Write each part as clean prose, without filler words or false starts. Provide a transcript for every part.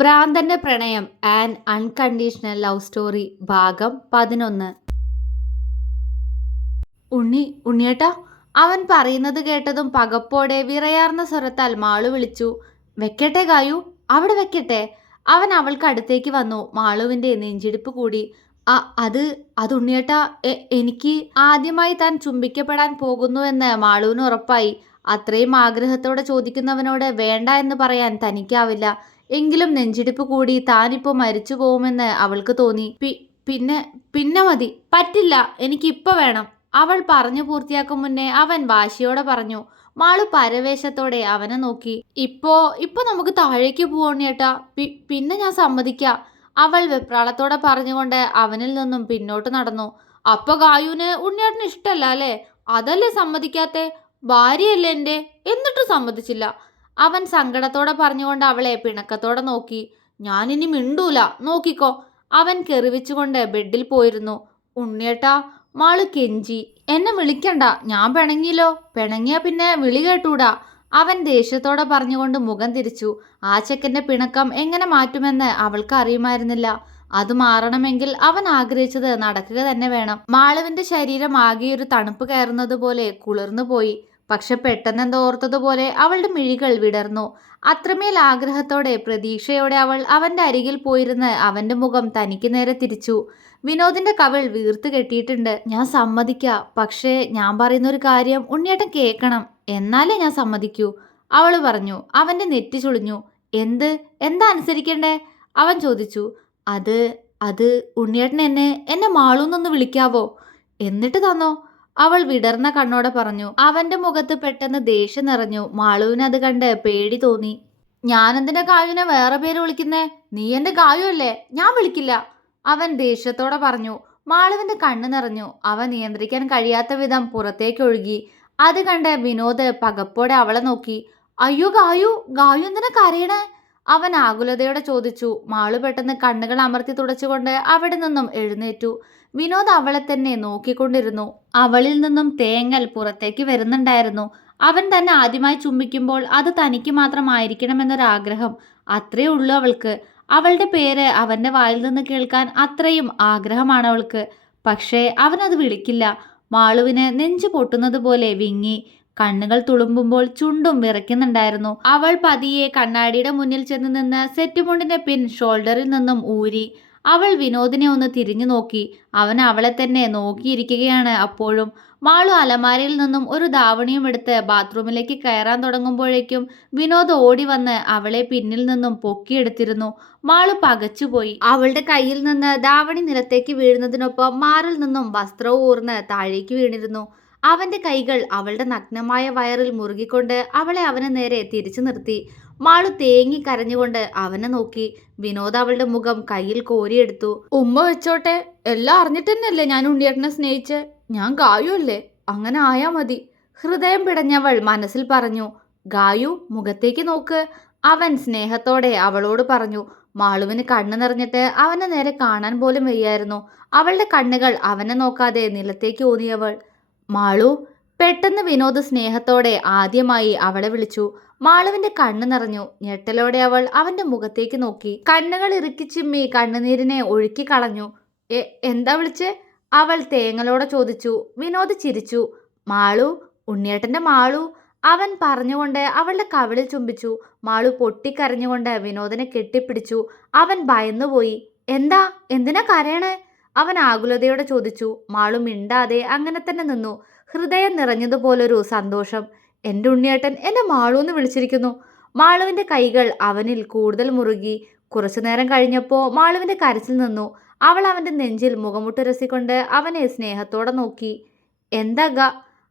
ഭ്രാന്തന്റെ പ്രണയം and unconditional love story ഭാഗം 11. ഉണ്ണിയേട്ടാ, അവൻ പറയുന്നത് കേട്ടതും പകപ്പോടെ വിറയാർന്ന സ്വരത്താൽ മാളു വിളിച്ചു. വെക്കട്ടെ ഗായു, അവിടെ വെക്കട്ടെ. അവൻ അവൾക്ക് അടുത്തേക്ക് വന്നു. മാളുവിന്റെ നെഞ്ചിടിപ്പ് കൂടി. അത് ഉണ്ണിയേട്ടാ, എനിക്ക് ആദ്യമായി താൻ ചുംബിക്കപ്പെടാൻ പോകുന്നുവെന്ന് മാളുവിന് ഉറപ്പായി. അത്രയും ആഗ്രഹത്തോടെ ചോദിക്കുന്നവനോട് വേണ്ട എന്ന് പറയാൻ തനിക്കാവില്ല. എങ്കിലും നെഞ്ചിടിപ്പ് കൂടി താനിപ്പോ മരിച്ചു പോകുമെന്ന് അവൾക്ക് തോന്നി. പിന്നെ പിന്നെ മതി, പറ്റില്ല, എനിക്കിപ്പോ വേണം. അവൾ പറഞ്ഞു പൂർത്തിയാക്കും മുന്നേ അവൻ വാശിയോടെ പറഞ്ഞു. മാളു പരവേശത്തോടെ അവനെ നോക്കി. ഇപ്പൊ നമുക്ക് താഴേക്ക് പോവണേട്ടാ, പിന്നെ ഞാൻ സമ്മതിക്കാം. അവൾ വെപ്രാളത്തോടെ പറഞ്ഞുകൊണ്ട് അവനിൽ നിന്നും പിന്നോട്ട് നടന്നു. അപ്പൊ ഗായുവിന് ഉണ്ണിയേട്ടന് ഇഷ്ടല്ല അല്ലേ? അതല്ലേ സമ്മതിക്കാത്തെ? ഭാര്യയല്ലേ എന്റെ, എന്നിട്ടും സമ്മതിച്ചില്ല. അവൻ സങ്കടത്തോടെ പറഞ്ഞുകൊണ്ട് അവളെ പിണക്കത്തോടെ നോക്കി. ഞാനിനി മിണ്ടൂല, നോക്കിക്കോ. അവൻ കെറിവിച്ചുകൊണ്ട് ബെഡിൽ പോയിരുന്നു. ഉണ്ണിയേട്ടാ, മാള് കെഞ്ചി. എന്നെ വിളിക്കണ്ട, ഞാൻ പിണങ്ങിയല്ലോ. പിണങ്ങിയ പിന്നെ വിളി കേട്ടൂടാ. അവൻ ദേഷ്യത്തോടെ പറഞ്ഞുകൊണ്ട് മുഖം തിരിച്ചു. ആ ചെക്കന്റെ പിണക്കം എങ്ങനെ മാറ്റുമെന്ന് അവൾക്ക് അറിയുമായിരുന്നില്ല. അത് മാറണമെങ്കിൽ അവൻ ആഗ്രഹിച്ചത് നടക്കുക തന്നെ വേണം. മാളുവിന്റെ ശരീരം ആകെ ഒരു തണുപ്പ് കയറുന്നത് പോലെ കുളിർന്നു പോയി. പക്ഷെ പെട്ടെന്നെന്തോ ഓർത്തതുപോലെ അവളുടെ മിഴികൾ വിടർന്നു. അത്രമേൽ ആഗ്രഹത്തോടെ പ്രതീക്ഷയോടെ അവൾ അവന്റെ അരികിൽ പോയിരുന്ന് അവന്റെ മുഖം തനിക്ക് നേരെ തിരിച്ചു. വിനോദിന്റെ കവിൾ വീർത്ത് കെട്ടിയിട്ടുണ്ട്. ഞാൻ സമ്മതിക്കാം, പക്ഷേ ഞാൻ പറയുന്നൊരു കാര്യം ഉണ്ണിയേട്ടൻ കേൾക്കണം, എന്നാലേ ഞാൻ സമ്മതിക്കൂ. അവള് പറഞ്ഞു. അവന്റെ നെറ്റി ചുളിഞ്ഞു. എന്താ അനുസരിക്കണ്ടേ? അവൻ ചോദിച്ചു. അത് അത് ഉണ്ണിയേട്ടൻ എന്നെ മാളൂന്നൊന്ന് വിളിക്കാവോ? എന്നിട്ട് തന്നോ? അവൾ വിടർന്ന കണ്ണോടെ പറഞ്ഞു. അവന്റെ മുഖത്ത് പെട്ടെന്ന് ദേഷ്യം നിറഞ്ഞു. മാളുവിന് അത് കണ്ട് പേടി തോന്നി. ഞാനെന്തിനാ ഗായുവിനെ വേറെ പേര് വിളിക്കുന്നേ? നീ എന്റെ ഗായു അല്ലേ, ഞാൻ വിളിക്കില്ല. അവൻ ദേഷ്യത്തോടെ പറഞ്ഞു. മാളുവിന്റെ കണ്ണ് നിറഞ്ഞു. അവൻ നിയന്ത്രിക്കാൻ കഴിയാത്ത വിധം പുറത്തേക്ക് ഒഴുകി. അത് കണ്ട് വിനോദ് പകപ്പോടെ അവളെ നോക്കി. അയ്യോ ഗായു, ഗായു എന്തിനാ കരയണേ? അവൻ ആകുലതയോടെ ചോദിച്ചു. മാളു പെട്ടെന്ന് കണ്ണുകൾ അമർത്തി തുടച്ചുകൊണ്ട് അവിടെ നിന്നും എഴുന്നേറ്റു. വിനോദ് അവളെ തന്നെ നോക്കിക്കൊണ്ടിരുന്നു. അവളിൽ നിന്നും തേങ്ങൽ പുറത്തേക്ക് വരുന്നുണ്ടായിരുന്നു. അവൻ തന്നെ ആദ്യമായി ചുംബിക്കുമ്പോൾ അത് തനിക്ക് മാത്രമായിരിക്കണമെന്നൊരാഗ്രഹം. അത്രേ ഉള്ളൂ അവൾക്ക്. അവളുടെ പേര് അവന്റെ വായിൽ നിന്ന് കേൾക്കാൻ അത്രയും ആഗ്രഹമാണ് അവൾക്ക്. പക്ഷേ അവനത് വിളിക്കില്ല. മാളുവിന് നെഞ്ചു പൊട്ടുന്നത് പോലെ വിങ്ങി. കണ്ണുകൾ തുളുമ്പുമ്പോൾ ചുണ്ടും വിറയ്ക്കുന്നുണ്ടായിരുന്നു. അവൾ പതിയെ കണ്ണാടിയുടെ മുന്നിൽ ചെന്ന് നിന്ന് സെറ്റുമുണ്ടിന്റെ പിൻ ഷോൾഡറിൽ നിന്നും ഊരി. അവൾ വിനോദിനെ ഒന്ന് തിരിഞ്ഞു നോക്കി. അവൻ അവളെ തന്നെ നോക്കിയിരിക്കുകയാണ് അപ്പോഴും. മാളു അലമാരയിൽ നിന്നും ഒരു ധാവണിയും എടുത്ത് ബാത്റൂമിലേക്ക് കയറാൻ തുടങ്ങുമ്പോഴേക്കും വിനോദ് ഓടി വന്ന് അവളെ പിന്നിൽ നിന്നും പൊക്കിയെടുത്തിരുന്നു. മാളു പകച്ചുപോയി. അവളുടെ കയ്യിൽ നിന്ന് ധാവണി നിലത്തേക്ക് വീഴുന്നതിനൊപ്പം മാറിൽ നിന്നും വസ്ത്രവും ഊർന്ന് താഴേക്ക് വീണിരുന്നു. അവന്റെ കൈകൾ അവളുടെ നഗ്നമായ വയറിൽ മുറുകിക്കൊണ്ട് അവളെ അവന് നേരെ തിരിച്ചു നിർത്തി. മാളു തേങ്ങി കരഞ്ഞുകൊണ്ട് അവനെ നോക്കി. വിനോദ് അവളുടെ മുഖം കയ്യിൽ കോരിയെടുത്തു. ഉമ്മ വെച്ചോട്ടെ, എല്ലാം അറിഞ്ഞിട്ട് തന്നെയല്ലേ ഞാൻ ഉണ്ണിയേട്ടനെ സ്നേഹിച്ച്. ഞാൻ ഗായു അല്ലേ, അങ്ങനെ ആയാ മതി. ഹൃദയം പിടഞ്ഞവൾ മനസ്സിൽ പറഞ്ഞു. ഗായു, മുഖത്തേക്ക് നോക്ക്. അവൻ സ്നേഹത്തോടെ അവളോട് പറഞ്ഞു. മാളുവിന് കണ്ണു നിറഞ്ഞിട്ട് അവനെ നേരെ കാണാൻ പോലും വയ്യായിരുന്നു. അവളുടെ കണ്ണുകൾ അവനെ നോക്കാതെ നിലത്തേക്ക് ഊന്നിയവൾ. മാളു. പെട്ടെന്ന് വിനോദ് സ്നേഹത്തോടെ ആദ്യമായി അവളെ വിളിച്ചു. മാളുവിന്റെ കണ്ണു നിറഞ്ഞു. ഞെട്ടലോടെ അവൾ അവന്റെ മുഖത്തേക്ക് നോക്കി. കണ്ണുകൾ ഇറുക്കി ചിമ്മി കണ്ണുനീരിനെ ഒഴുക്കി കളഞ്ഞു. എന്താ വിളിച്ചേ? അവൾ തേങ്ങലോടെ ചോദിച്ചു. വിനോദ് ചിരിച്ചു. മാളു, ഉണ്ണിയേട്ടന്റെ മാളു. അവൻ പറഞ്ഞുകൊണ്ട് അവളുടെ കവിളിൽ ചുംബിച്ചു. മാളു പൊട്ടിക്കരഞ്ഞുകൊണ്ട് വിനോദിനെ കെട്ടിപ്പിടിച്ചു. അവൻ ഭയന്നുപോയി. എന്തിനാ കരയണേ? അവൻ ആകുലതയോടെ ചോദിച്ചു. മാളു മിണ്ടാതെ അങ്ങനെ തന്നെ നിന്നു. ഹൃദയം നിറഞ്ഞതുപോലൊരു സന്തോഷം. എൻ്റെ ഉണ്ണിയേട്ടൻ എന്നെ മാളൂന്ന് വിളിച്ചിരിക്കുന്നു. മാളുവിന്റെ കൈകൾ അവനിൽ കൂടുതൽ മുറുകി. കുറച്ചുനേരം കഴിഞ്ഞപ്പോൾ മാളുവിന്റെ കരച്ചിൽ നിന്നു. അവൾ അവന്റെ നെഞ്ചിൽ മുഖമുട്ടുരസിക്കൊണ്ട് അവനെ സ്നേഹത്തോടെ നോക്കി. എന്താ?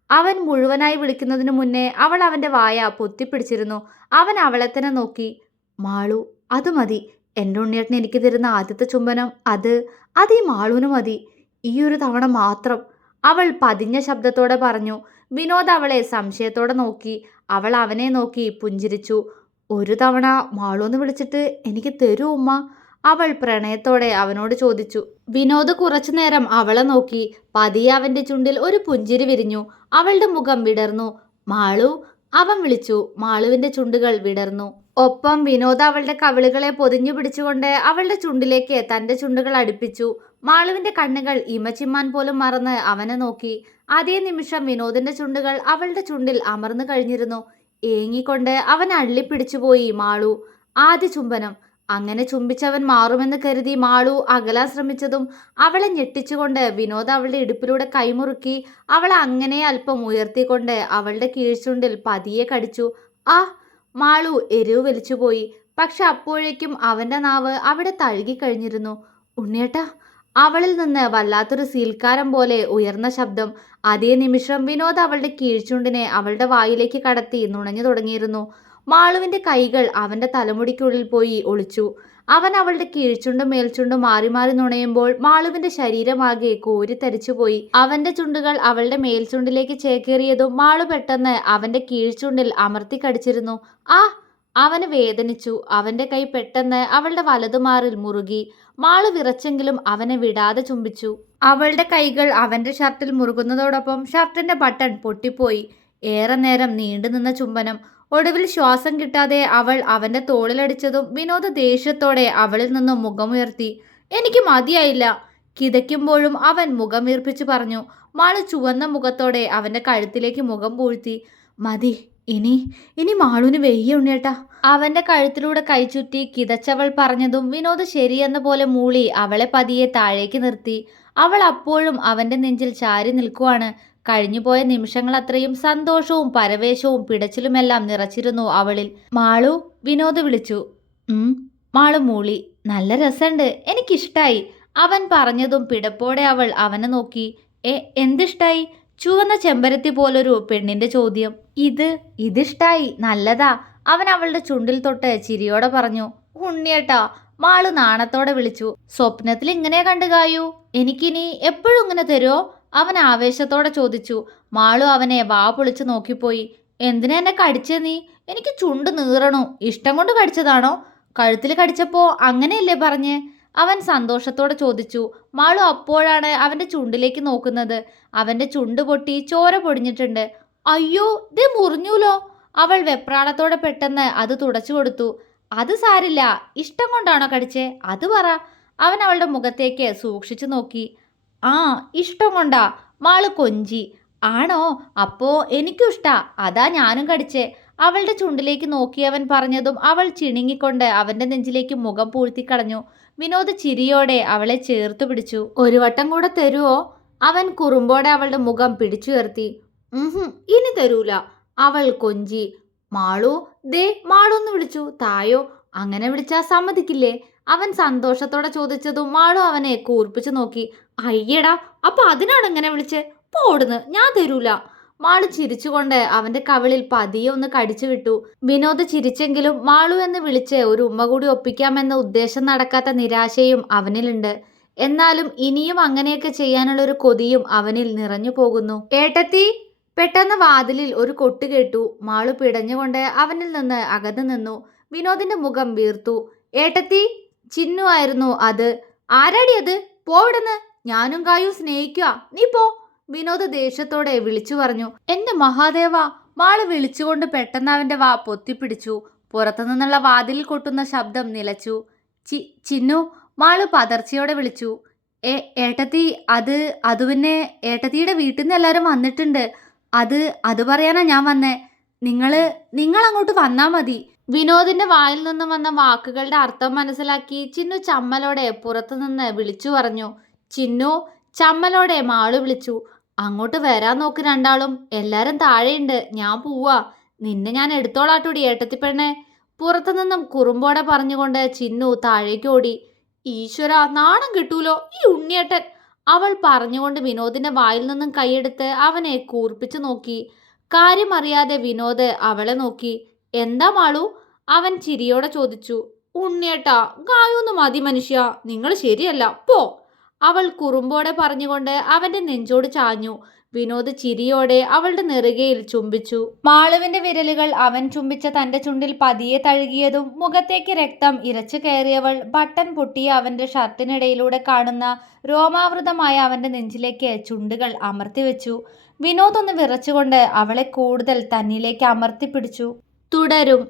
അവൻ മുഴുവനായി വിളിക്കുന്നതിനു മുന്നേ അവൾ അവന്റെ വായ പൊത്തിപ്പിടിച്ചിരുന്നു. അവൻ അവളെ തന്നെ നോക്കി. മാളു, അത് മതി. എൻ്റെ ഉണ്ണിയേട്ടൻ എനിക്ക് തരുന്ന ആദ്യത്തെ ചുംബനം അത് ഈ മാളൂന് മതി. ഈ ഒരു തവണ മാത്രം, അവൾ പതിഞ്ഞ ശബ്ദത്തോടെ പറഞ്ഞു. വിനോദ് അവളെ സംശയത്തോടെ നോക്കി. അവൾ അവനെ നോക്കി പുഞ്ചിരിച്ചു. ഒരു തവണ മാളൂന്ന് വിളിച്ചിട്ട് എനിക്ക് തരൂ ഉമ്മ? അവൾ പ്രണയത്തോടെ അവനോട് ചോദിച്ചു. വിനോദ് കുറച്ചു നേരം അവളെ നോക്കി. പതിയെ അവന്റെ ചുണ്ടിൽ ഒരു പുഞ്ചിരി വിരിഞ്ഞു. അവളുടെ മുഖം വിടർന്നു. മാളു, അവൻ വിളിച്ചു. മാളുവിന്റെ ചുണ്ടുകൾ വിടർന്നു. ഒപ്പം വിനോദ് അവളുടെ കവിളുകളെ പൊതിഞ്ഞു പിടിച്ചുകൊണ്ട് അവളുടെ ചുണ്ടിലേക്ക് തന്റെ ചുണ്ടുകൾ അടുപ്പിച്ചു. മാളുവിന്റെ കണ്ണുകൾ ഇമച്ചിമ്മാൻ പോലും മറന്ന് അവനെ നോക്കി. അതേ നിമിഷം വിനോദിന്റെ ചുണ്ടുകൾ അവളുടെ ചുണ്ടിൽ അമർന്നു കഴിഞ്ഞിരുന്നു. ഏങ്ങിക്കൊണ്ട് അവൻ അള്ളിപ്പിടിച്ചുപോയി മാളു. ആദ്യ ചുംബനം. അങ്ങനെ ചുംബിച്ചവൻ മാറുമെന്ന് കരുതി മാളു അകലാൻ ശ്രമിച്ചതും അവളെ ഞെട്ടിച്ചുകൊണ്ട് വിനോദ് അവളുടെ ഇടുപ്പിലൂടെ കൈമുറുക്കി അവളെ അങ്ങനെ അല്പം ഉയർത്തിക്കൊണ്ട് അവളുടെ കീഴ്ചുണ്ടിൽ പതിയെ കടിച്ചു. ആ മാളു എരിവ് വലിച്ചുപോയി. പക്ഷെ അപ്പോഴേക്കും അവന്റെ നാവ് അവിടെ തഴുകിക്കഴിഞ്ഞിരുന്നു. ഉണ്ണിയേട്ടാ. അവളിൽ നിന്ന് വല്ലാത്തൊരു സീൽക്കാരം പോലെ ഉയർന്ന ശബ്ദം. അതേ നിമിഷം വിനോദ് അവളുടെ കീഴ്ചുണ്ടിനെ അവളുടെ വായിലേക്ക് കടത്തി നുണഞ്ഞു തുടങ്ങിയിരുന്നു. മാളുവിന്റെ കൈകൾ അവന്റെ തലമുടിക്കുള്ളിൽ പോയി ഒളിച്ചു. അവൻ അവളുടെ കീഴ്ചുണ്ടും മേൽചുണ്ടും മാറി മാറി നുണയുമ്പോൾ മാളുവിന്റെ ശരീരമാകെ കോരിത്തരിച്ചുപോയി. അവന്റെ ചുണ്ടുകൾ അവളുടെ മേൽചുണ്ടിലേക്ക് ചേക്കേറിയതും മാളു പെട്ടെന്ന് അവന്റെ കീഴ്ചുണ്ടിൽ അമർത്തി കടിച്ചിരുന്നു. ആ അവന് വേദനിച്ചു. അവന്റെ കൈ പെട്ടെന്ന് അവളുടെ വലതുമാറിൽ മുറുകി. മാളു വിറച്ചെങ്കിലും അവനെ വിടാതെ ചുംബിച്ചു. അവളുടെ കൈകൾ അവന്റെ ഷർട്ടിൽ മുറുകുന്നതോടൊപ്പം ഷർട്ടിന്റെ ബട്ടൺ പൊട്ടിപ്പോയി. ഏറെ നേരം നീണ്ടുനിന്ന ചുംബനം. ഒടുവിൽ ശ്വാസം കിട്ടാതെ അവൾ അവന്റെ തോളിലടിച്ചതും വിനോദ ദേഷ്യത്തോടെ അവളിൽ നിന്നും മുഖമുയർത്തി. എനിക്ക് മതിയായില്ല. കിതയ്ക്കുമ്പോഴും അവൻ മുഖം വീർപ്പിച്ചു പറഞ്ഞു. മാളു ചുവന്ന മുഖത്തോടെ അവന്റെ കഴുത്തിലേക്ക് മുഖം പൂഴ്ത്തി. മതി. ഇനി ഇനി മാളുവിന് വെയ്യ ഉണ്ണിയേട്ടാ. അവന്റെ കഴുത്തിലൂടെ കൈചുറ്റി കിതച്ചവൾ പറഞ്ഞതും വിനോദ് ശരിയെന്ന പോലെ മൂളി അവളെ പതിയെ താഴേക്ക് നിർത്തി. അവൾ അപ്പോഴും അവന്റെ നെഞ്ചിൽ ചാരി നിൽക്കുവാണ്. കഴിഞ്ഞുപോയ നിമിഷങ്ങൾ അത്രയും സന്തോഷവും പരവേശവും പിടച്ചിലുമെല്ലാം നിറച്ചിരുന്നു അവളിൽ. മാളു. വിനോദ് വിളിച്ചു. മാളു മൂളി. നല്ല രസമുണ്ട്. എനിക്കിഷ്ടായി. അവൻ പറഞ്ഞതും പിടപ്പോടെ അവൾ അവനെ നോക്കി. എന്തിഷ്ടായി? ചുവന്ന ചെമ്പരത്തി പോലൊരു പെണ്ണിന്റെ ചോദ്യം. ഇതിഷ്ടായി. നല്ലതാ. അവൻ അവളുടെ ചുണ്ടിൽ തൊട്ട് ചിരിയോടെ പറഞ്ഞു. ഉണ്ണിയേട്ടാ. മാളു നാണത്തോടെ വിളിച്ചു. സ്വപ്നത്തിൽ ഇങ്ങനെ കണ്ടു കായു. എനിക്കിനി എപ്പോഴും ഇങ്ങനെ തരുമോ? അവൻ ആവേശത്തോടെ ചോദിച്ചു. മാളു അവനെ വാ പൊളിച്ച് നോക്കിപ്പോയി. എന്തിനാ എന്നെ കടിച്ചേ നീ? എനിക്ക് ചുണ്ട് നീറണു. ഇഷ്ടം കൊണ്ട് കടിച്ചതാണോ? കഴുത്തിൽ കടിച്ചപ്പോ അങ്ങനെയല്ലേ പറഞ്ഞേ? അവൻ സന്തോഷത്തോടെ ചോദിച്ചു. മാളു അപ്പോഴാണ് അവന്റെ ചുണ്ടിലേക്ക് നോക്കുന്നത്. അവന്റെ ചുണ്ട് പൊട്ടി ചോര പൊടിഞ്ഞിട്ടുണ്ട്. അയ്യോ, ദേ മുറിഞ്ഞൂലോ. അവൾ വെപ്രാളത്തോടെ പെട്ടെന്ന് അത് തുടച്ചു കൊടുത്തു. അത് സാരില്ല. ഇഷ്ടം കൊണ്ടാണോ കടിച്ചേ? അത് പറ. അവൻ അവളുടെ മുഖത്തേക്ക് സൂക്ഷിച്ചു നോക്കി. ആ, ഇഷ്ടം കൊണ്ടാ. മാള് കൊഞ്ചി. ആണോ? അപ്പോ എനിക്കും ഇഷ്ടാ. അതാ ഞാനും കടിച്ചേ. അവളുടെ ചുണ്ടിലേക്ക് നോക്കിയവൻ പറഞ്ഞതും അവൾ ചിണുങ്ങിക്കൊണ്ട് അവന്റെ നെഞ്ചിലേക്ക് മുഖം പൂഴ്ത്തിക്കളഞ്ഞു. വിനോദ് ചിരിയോടെ അവളെ ചേർത്തു പിടിച്ചു. ഒരു വട്ടം കൂടെ തരുവോ? അവൻ കുറുമ്പോടെ അവളുടെ മുഖം പിടിച്ചുയർത്തി. ഇനി തരൂല. അവൾ കൊഞ്ചി. മാളു. ദേ മാളൂന്ന് വിളിച്ചു. തായോ. അങ്ങനെ വിളിച്ചാ സമ്മതിക്കില്ലേ? അവൻ സന്തോഷത്തോടെ ചോദിച്ചതും മാളു അവനെ കൂർപ്പിച്ചു നോക്കി. അയ്യടാ, അപ്പൊ അതിനാണ് ഇങ്ങനെ വിളിച്ചേ? പോടുന്ന്. ഞാൻ തരൂല. മാളു ചിരിച്ചുകൊണ്ട് അവന്റെ കവിളിൽ പതിയെ ഒന്ന് കടിച്ചു വിട്ടു. വിനോദ് ചിരിച്ചെങ്കിലും മാളു എന്ന് വിളിച്ച് ഒരു ഉമ്മ കൂടി ഒപ്പിക്കാമെന്ന ഉദ്ദേശം നടക്കാത്ത നിരാശയും അവനിലുണ്ട്. എന്നാലും ഇനിയും അങ്ങനെയൊക്കെ ചെയ്യാനുള്ള ഒരു കൊതിയും അവനിൽ നിറഞ്ഞു പോകുന്നു. ഏട്ടത്തി. പെട്ടെന്ന് വാതിലിൽ ഒരു കൊട്ട് കേട്ടു. മാളു പിടഞ്ഞുകൊണ്ട് അവനിൽ നിന്ന് അകന്നു നിന്നു. വിനോദിന്റെ മുഖം വീർത്തു. ഏട്ടത്തി. ചിന്നു ആയിരുന്നു അത്. ആരാടി അത്? പോവിടുന്ന്. ഞാനും കായും സ്നേഹിക്കുക. നീ പോ. വിനോദ് ദേഷ്യത്തോടെ വിളിച്ചു പറഞ്ഞു. എന്റെ മഹാദേവ. മാള് വിളിച്ചുകൊണ്ട് പെട്ടെന്ന് അവന്റെ വാ പൊത്തിപ്പിടിച്ചു. പുറത്തുനിന്നുള്ള വാതിലിൽ കൊട്ടുന്ന ശബ്ദം നിലച്ചു. ചിന്നു. മാള് പതർച്ചയോടെ വിളിച്ചു. ഏട്ടത്തി. അത് പിന്നെ ഏട്ടത്തിയുടെ വീട്ടിൽ നിന്ന് എല്ലാവരും വന്നിട്ടുണ്ട്. അത് പറയാനാ ഞാൻ വന്നേ. നിങ്ങൾ അങ്ങോട്ട് വന്നാ മതി. വിനോദിന്റെ വായിൽ നിന്നും വന്ന വാക്കുകളുടെ അർത്ഥം മനസ്സിലാക്കി ചിന്നു ചമ്മലോടെ പുറത്തുനിന്ന് വിളിച്ചു പറഞ്ഞു. ചിന്നു. ചമ്മലോടെ മാളു വിളിച്ചു. അങ്ങോട്ട് വരാൻ നോക്ക് രണ്ടാളും. എല്ലാരും താഴെയുണ്ട്. ഞാൻ പോവാ. നിന്നെ ഞാൻ എടുത്തോളാട്ടൂടി ഏട്ടത്തിപ്പെണ്ണെ. പുറത്തുനിന്നും കുറുമ്പോടെ പറഞ്ഞുകൊണ്ട് ചിന്നു താഴേക്ക് ഓടി. ഈശ്വര, നാണം കിട്ടൂലോ ഈ ഉണ്ണിയേട്ടൻ. അവൾ പറഞ്ഞുകൊണ്ട് വിനോദിന്റെ വായിൽ നിന്നും കൈയെടുത്ത് അവനെ കൂർപ്പിച്ചു നോക്കി. കാര്യമറിയാതെ വിനോദ് അവളെ നോക്കി. എന്താ മാളു? അവൻ ചിരിയോടെ ചോദിച്ചു. ഉണ്ണിയേട്ടാ, ഗായൊന്നു മതി മനുഷ്യ. നിങ്ങൾ ശരിയല്ല. പോ. അവൾ കുറുമ്പോടെ പറഞ്ഞുകൊണ്ട് അവന്റെ നെഞ്ചോട് ചാഞ്ഞു. വിനോദ് ചിരിയോടെ അവളുടെ നെറുകയിൽ ചുംബിച്ചു. മാളുവിന്റെ വിരലുകൾ അവൻ ചുംബിച്ച തന്റെ ചുണ്ടിൽ പതിയെ തഴുകിയതും മുഖത്തേക്ക് രക്തം ഇരച്ചു കയറിയവൾ ബട്ടൺ പൊട്ടിയ അവന്റെ ഷർട്ടിനിടയിലൂടെ കാണുന്ന രോമാവൃതമായ അവന്റെ നെഞ്ചിലേക്ക് ചുണ്ടുകൾ അമർത്തിവെച്ചു. വിനോദ് ഒന്ന് വിറച്ചുകൊണ്ട് അവളെ കൂടുതൽ തന്നിലേക്ക് അമർത്തിപ്പിടിച്ചു. തുടരും.